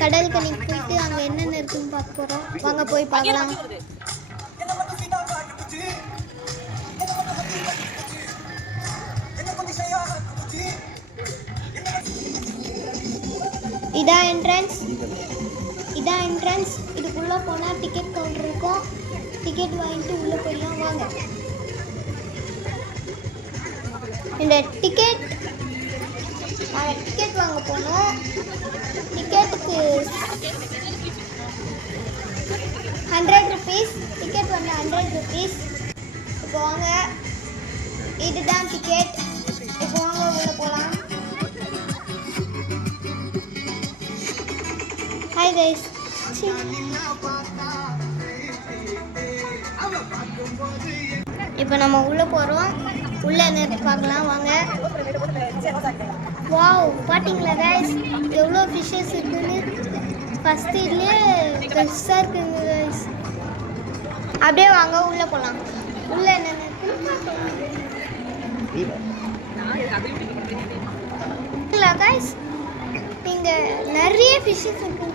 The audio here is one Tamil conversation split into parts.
கடல் கனிக்கு போயிட்டு அங்கே என்னென்ன இருக்குன்னு பார்க்க போகிறோம். வாங்க போய் பார்க்கலாம். இதான் என்ட்ரன்ஸ். இதுக்குள்ளே போனால் டிக்கெட் கவுண்டர் இருக்கும். டிக்கெட் வாங்கிட்டு உள்ளே போயிடலாம். வாங்க. இந்த டிக்கெட் வாங்க போனோம். டிக்கெட்டுக்கு 100 rupees. டிக்கெட் வந்து 100 rupees. இப்போ வாங்க, இதுதான் டிக்கெட். இப்போ வாங்க உள்ளே போகலாம். Hi guys. இப்போ நம்ம உள்ளே போகிறோம். உள்ளே என்ன பார்க்கலாம் வாங்க. வாவ், பார்த்தீங்களா கைஸ் எவ்வளோ ஃபிஷ்ஷஸ் இருக்குன்னு. ஃபஸ்ட்டு இதுலேயே பெருசாக இருக்குங்க கைஸ். அப்படியே வாங்க உள்ளே போகலாம். உள்ளே என்னென்ன இருக்குங்களா கைஸ், இங்கே நிறைய ஃபிஷ்ஷஸ் இருக்கு.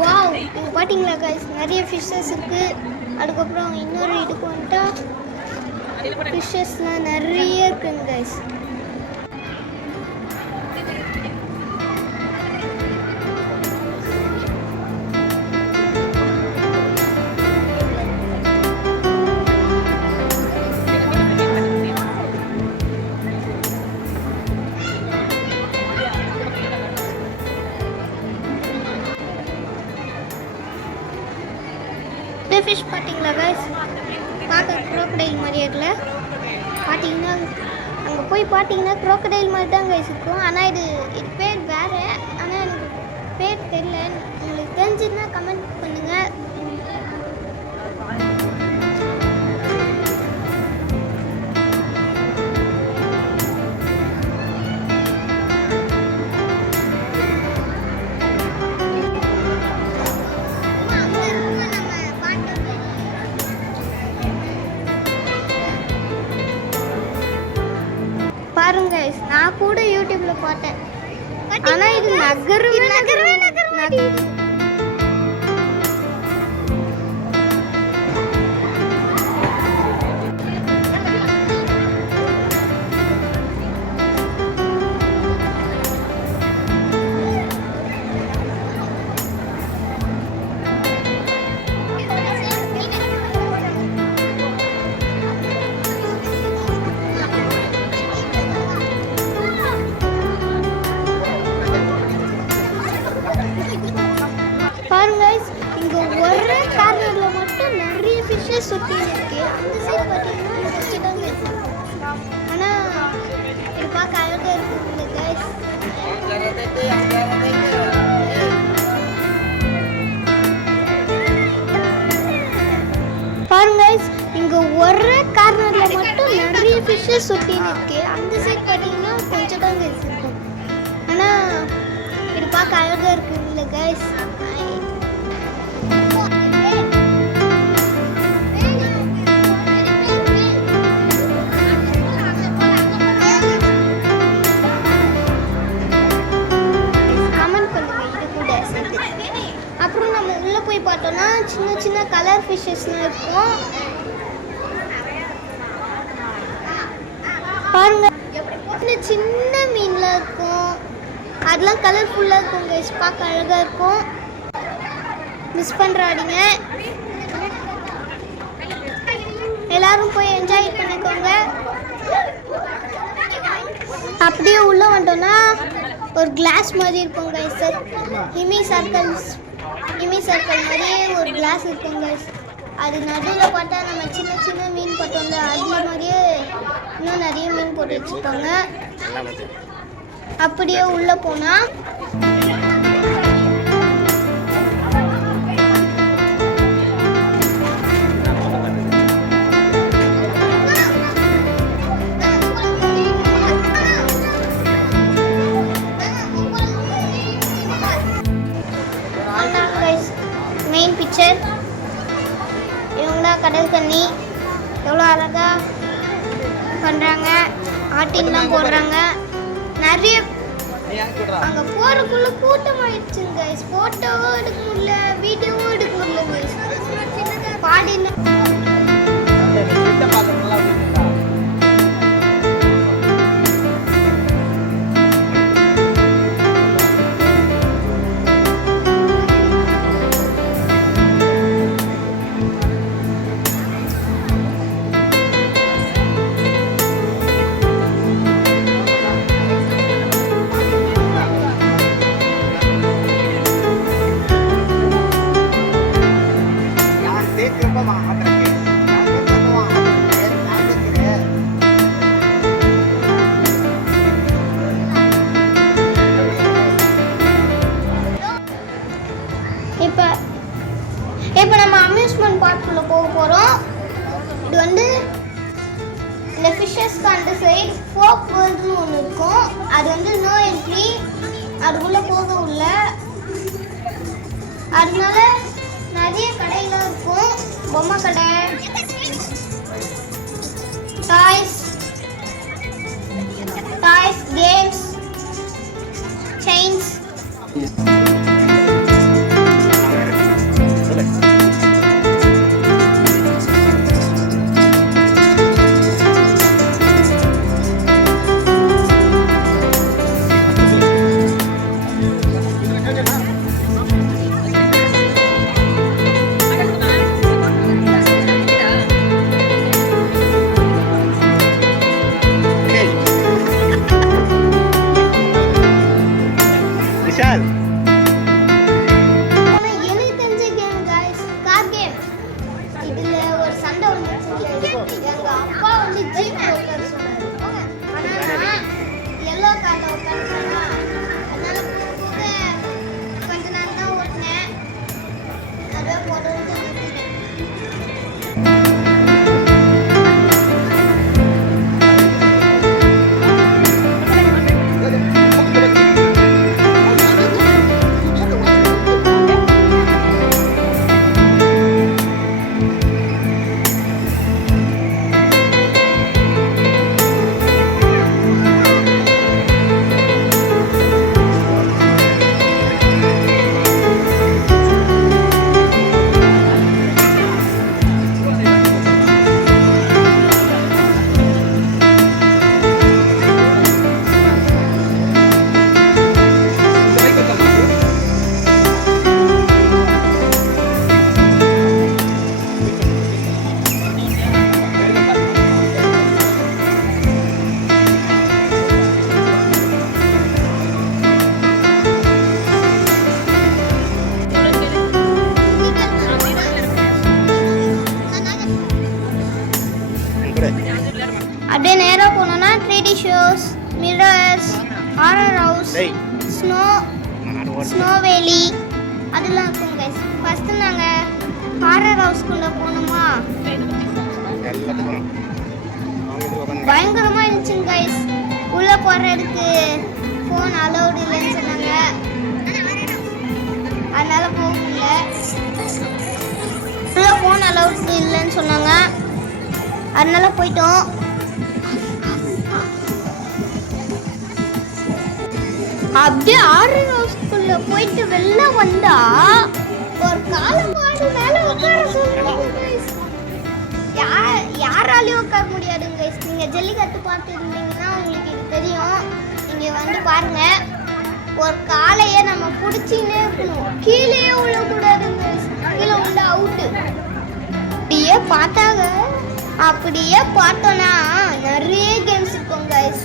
வாவ், இங்கே பார்த்தீங்களா கைஸ் நிறைய ஃபிஷ்ஷஸ் இருக்குது. அதுக்கப்புறம் இன்னொரு இதுக்கு வந்துட்டா ஃபிஷ்ஷஸ்லாம் நிறைய இருக்குங்க கைஸ். ஃபிஷ் பார்த்தீங்களா கைஸ், பார்க்க க்ரோக்கடைல் மாதிரியே இருக்குல்ல. பார்த்தீங்கன்னா அங்கே போய் பார்த்தீங்கன்னா க்ரோக்கடைல் மாதிரி தான் கைஸ் இருக்கும். ஆனால் இது பேர் வேறு. ஆனால் எனக்கு பேர் தெரியல. உங்களுக்கு தெரிஞ்சுன்னா கமெண்ட் பண்ணுங்கள். பாருங்க கைஸ், நான் கூட யூடியூப்ல பார்த்தேன். ஆனா இது நகரவே சுற்றி இருக்கு. அந்த சைடு பார்த்தீங்கன்னா வச்சுட்டாங்க. ஆனால் இது பார்க்க அழகாக இருக்குங்க கைஸ். பாருங்க கைஸ், இங்கே ஒரு கார்னரில் மட்டும் நிறைய ஃபிஷ்ஷஸ் சுற்றி இருக்கு. அந்த சைடு பார்த்தீங்கன்னா கொஞ்சம் தான் கைஸ் இருக்கும். ஆனால் இது பார்க்க அழகாக இருக்குங்க கைஸ். அப்புறம் நம்ம உள்ளே போய் பார்த்தோம்னா சின்ன சின்ன கலர் ஃபிஷ்ஷஸ்லாம் இருக்கும். பாருங்க, சின்ன மீன்லாம் இருக்கும். அதெல்லாம் கலர்ஃபுல்லாக இருக்கும் கைஸ், பார்க்க அழகாக இருக்கும். மிஸ் பண்ணுறாதீங்க. எல்லாரும் போய் என்ஜாய் பண்ணிக்கோங்க. அப்படியே உள்ளே வந்துட்டோம்னா ஒரு கிளாஸ் மாதிரி இருக்கும் கைஸ். இமி சர்க்கிள் மாதிரியே ஒரு கிளாஸ் இருக்கும் கைஸ். அது நடுவில் பார்த்தா நம்ம சின்ன சின்ன மீன் போட்டோம்ல, அதில் மாதிரியே இன்னும் நிறைய மீன் போட்டு வச்சுருப்பாங்க. அப்படியே உள்ளே போனால் மெயின் பிக்சர். இவங்களா கடல் தண்ணி எவ்வளோ அழகாக பண்ணுறாங்க. ஆட்டின்லாம் போடுறாங்க. நிறைய அங்க போறதுக்குள்ள கூட்டமாயிடுச்சுங்க கைஸ். போட்டோவும் எடுக்க முடியல, வீடியோவும் எடுக்க முடியல கைஸ். பாடின இப்போ நம்ம அம்யூஸ்மெண்ட் பார்க்குள்ளே போக போகிறோம். இது வந்து இந்த ஃபிஷ்ஷஸ்க்கு அந்த சைடு ஃபோக் வேர்ல்டுன்னு ஒன்று இருக்கும். அது வந்து நோ என்ட்ரி, அதுக்குள்ளே போக உள்ள. அதனால நிறைய கடையெல்லாம் இருக்கும். பொம்மை கடை, டாய்ஸ், கேம்ஸ், செயின்ஸ். அப்படியே நேராக போனோம்னா 3D shows, mirrors, horror house, snow வேலி அதெல்லாம் இருக்கும் கைஸ். ஃபஸ்ட்டு நாங்கள் ஹாரர் ஹவுஸ்க்குள்ளே போனோமா, பயங்கரமாக இருந்துச்சுங்க கைஸ். உள்ளே போடுறதுக்கு ஃபோன் அலௌடு இல்லைன்னு சொன்னாங்க, அதனால போக முடியல. உள்ளே ஃபோன் அலௌடு இல்லைன்னு சொன்னாங்க, அதனால போயிட்டோம். அப்படியே ஹாரர் ஹவுஸ்க்குள்ள போயிட்டு வெளில வந்தா ஒரு காலமாடு மேல உட்கார சொல்லுவாங்க. யாராலையும் உட்கார முடியாதுங்க கைஸ். நீங்க ஜல்லிக்கட்டு பார்த்து இருந்தீங்கன்னா உங்களுக்கு இது தெரியும். இங்க வந்து பாருங்க, ஒரு காலையை நம்ம பிடிச்சின்னே இருக்கணும், கீழே விழக்கூடாதுங்க. கீழே உள்ள அவுட்டு. அப்படியே பார்த்தோன்னா நிறைய கேம்ஸ் இருக்கும் கைஸ்.